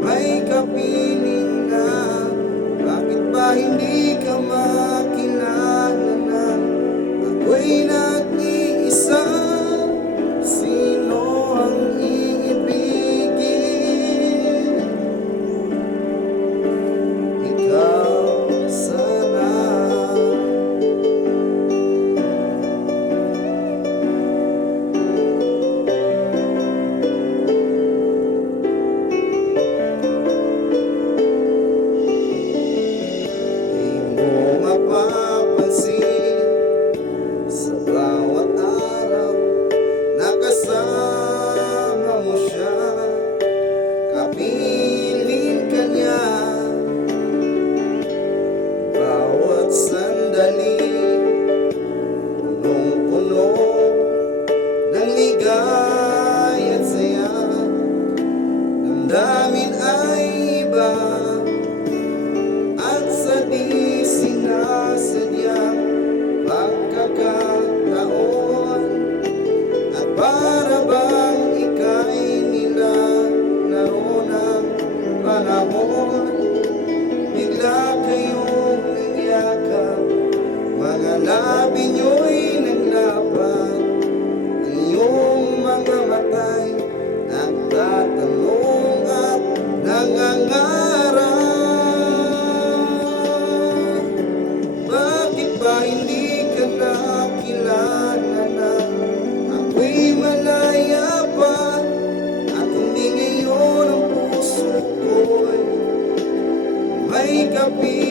May kapiling na, bakit ba hindi ka makilala na ako'y nag-iisa? Sino ang iibigin? Ikaw sana. Mapapansin sa bawat araw na kasama mo siya, kapiling ka niya. Bawat sandali punong-puno ng ligay at saya, damdamin ay iba at sa di sinasadyang pagkakataon, at para bang ika'y nilalaro ng panahon. Bigla kayong nagyakap, mga labi nyo'y naglapat, ang iyong mga mata'y nagtatanong at nangangarap. Hindi ka nakilala na ako'y malaya pa, at hindi ngayon ang puso ko'y may kapiling.